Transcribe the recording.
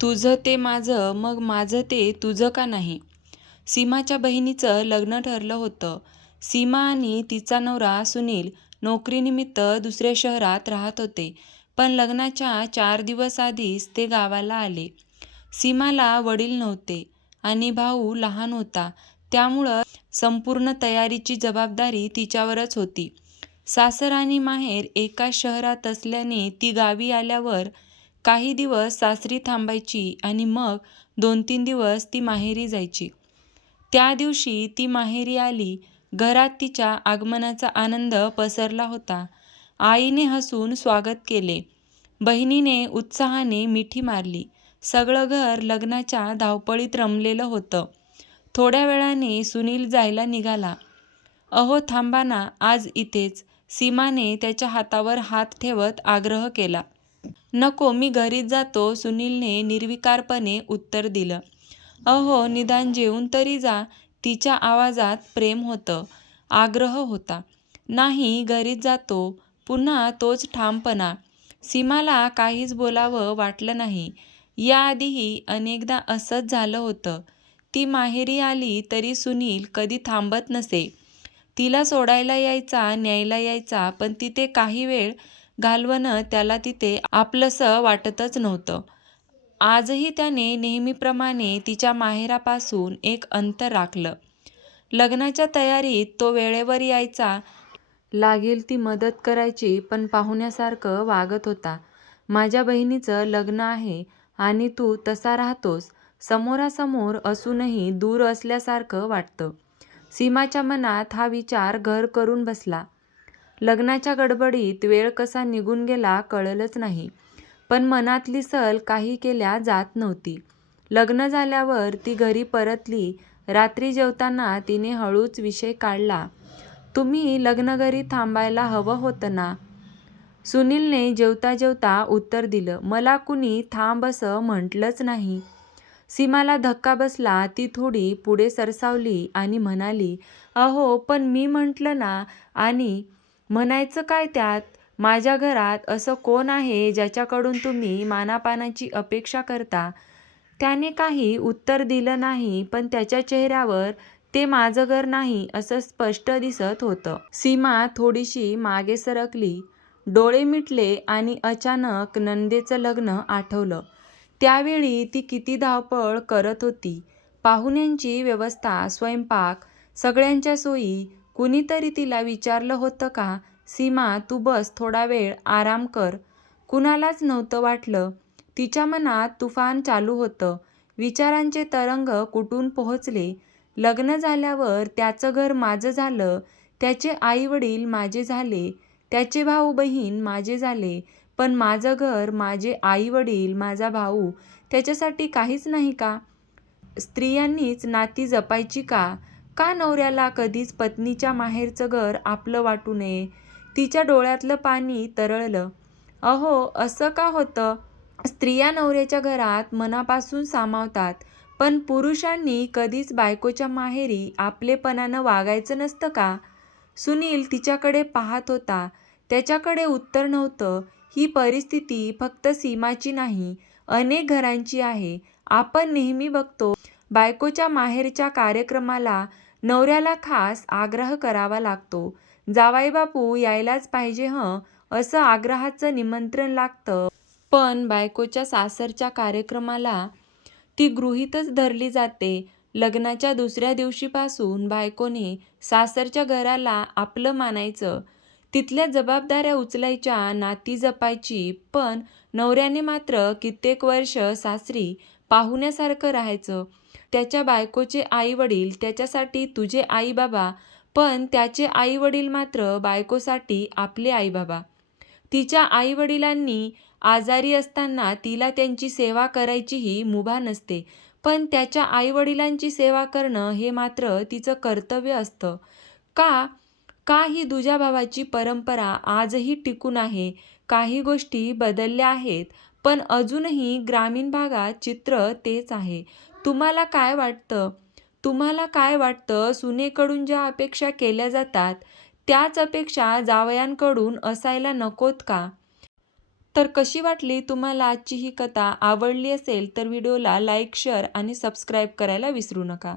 तुझं ते माझं मग माझं ते तुझं का नाही? सीमाच्या बहिणीचं लग्न ठरलं होतं. सीमा आणि तिचा नवरा सुनील नोकरीनिमित्त दुसऱ्या शहरात राहत होते पण लग्नाच्या चार दिवस आधीच ते गावाला आले. सीमाला वडील नव्हते आणि भाऊ लहान होता त्यामुळं संपूर्ण तयारीची जबाबदारी तिच्यावरच होती. सासर आणि माहेर एकाच शहरात असल्याने ती गावी आल्यावर काही दिवस सासरी थांबायची आणि मग दोन तीन दिवस ती माहेरी जायची. त्या दिवशी ती माहेरी आली घरात तिच्या आगमनाचा आनंद पसरला होता. आईने हसून स्वागत केले. बहिणीने उत्साहाने मिठी मारली. सगळं घर लग्नाच्या धावपळीत रमलेलं होतं. थोड्या वेळाने सुनील जायला निघाला. अहो थांबाना आज इथेच. सीमाने त्याच्या हातावर हात ठेवत आग्रह केला. नको मी घरीच जातो सुनीलने निर्विकारपणे उत्तर दिलं. अहो निदान जेवून तरी जा. तिच्या आवाजात प्रेम होतं आग्रह होता. नाही घरीच जातो. पुन्हा तोच ठामपणा. सीमाला काहीच बोलावं वाटलं नाही. याआधीही अनेकदा असंच झालं होतं. ती माहेरी आली तरी सुनील कधी थांबत नसे. तिला सोडायला यायचा न्यायला यायचा पण तिथे काही वेळ घालवणं त्याला तिथे आपलंसं वाटतच नव्हतं. आजही त्याने नेहमीप्रमाणे तिच्या माहेरापासून एक अंतर राखलं. लग्नाच्या तयारीत तो वेळेवर यायचा. लागेल ती मदत करायची पण पाहुण्यासारखं वागत होता. माझ्या बहिणीचं लग्न आहे आणि तू तसा राहतोस. समोरासमोर असूनही दूर असल्यासारखं वाटतं. सीमाच्या मनात हा विचार घर करून बसला. लग्नाच्या गडबडीत वेळ कसा निघून गेला कळलंच नाही. पण मनातली सल काही केल्या जात नव्हती. लग्न झाल्यावर ती घरी परतली रात्री जेवताना तिने हळूच विषय काढला. तुम्ही लग्नघरी थांबायला हवं होतं ना? सुनीलने जेवता जेवता उत्तर दिलं मला कुणी थांब असं म्हटलंच नाही. सीमाला धक्का बसला ती थोडी पुढे सरसावली आणि म्हणाली अहो पण मी म्हटलं ना आणि म्हणायचं काय त्यात? माझ्या घरात असं कोण आहे ज्याच्याकडून तुम्ही मानापानाची अपेक्षा करता? त्याने काही उत्तर दिलं नाही पण त्याच्या चेहऱ्यावर ते माझं घर नाही असं स्पष्ट दिसत होतं. सीमा थोडीशी मागे सरकली. डोळे मिटले आणि अचानक नंदेचं लग्न आठवलं. त्यावेळी ती किती धावपळ करत होती. पाहुण्यांची व्यवस्था स्वयंपाक सगळ्यांच्या सोयी कुणीतरी तिला विचारलं होतं का सीमा तू बस थोडा वेळ आराम कर. कुणालाच नव्हतं वाटलं. तिच्या मनात तुफान चालू होतं. विचारांचे तरंग कुठून पोहोचले? लग्न झाल्यावर त्याचं घर माझं झालं त्याचे आईवडील माझे झाले त्याचे भाऊ बहीण माझे झाले पण माझं घर माझे आईवडील माझा भाऊ त्याच्यासाठी काहीच नाही का? स्त्रियांनीच नाती जपायची का? का नवऱ्याला कधीच पत्नीच्या माहेरचं घर आपलं वाटू नये? तिच्या डोळ्यातलं पाणी तरळलं. अहो असं का होतं? स्त्रिया नवऱ्याच्या घरात मनापासून सामावतात पण पुरुषांनी कधीच बायकोच्या माहेरी आपलेपणानं वागायचं नसतं का? सुनील तिच्याकडे पाहत होता. त्याच्याकडे उत्तर नव्हतं. ही परिस्थिती फक्त सीमाची नाही अनेक घरांची आहे. आपण नेहमी बघतो बायकोच्या माहेरच्या कार्यक्रमाला नवऱ्याला खास आग्रह करावा लागतो. जावाईबापू यायलाच पाहिजे हं असं आग्रहाचं निमंत्रण लागतं. पण बायकोच्या सासरच्या कार्यक्रमाला ती गृहीतच धरली जाते. लग्नाच्या दुसऱ्या दिवशीपासून बायकोने सासरच्या घराला आपलं मानायचं. तिथल्या जबाबदाऱ्या उचलायच्या नाती जपायची पण नवऱ्याने मात्र कित्येक वर्ष सासरी पाहुण्यासारखं राहायचं. त्याच्या बायकोचे आई वडील त्याच्यासाठी तुझे आई बाबा पण त्याचे आई वडील मात्र बायकोसाठी आपले आई बाबा तिच्या आई वडिलांनी आजारी असताना तिला त्यांची सेवा करायचीही मुभा नसते पण त्याच्या आई वडिलांची सेवा करणं हे मात्र तिचं कर्तव्य असतं. का? का ही दुजा भावाची परंपरा आजही टिकून आहे? काही गोष्टी बदलल्या आहेत पण अजूनही ग्रामीण भागात चित्र तेच आहे. तुम्हाला काय वाटतं? तुम्हाला काय वाटतं? सुनेकडून ज्या अपेक्षा केल्या जातात त्याच अपेक्षा जावयांकडून असायला नकोत का? तर कशी वाटली तुम्हाला आजची ही कथा? आवडली असेल तर व्हिडिओला लाईक शेअर आणि सबस्क्राईब करायला विसरू नका.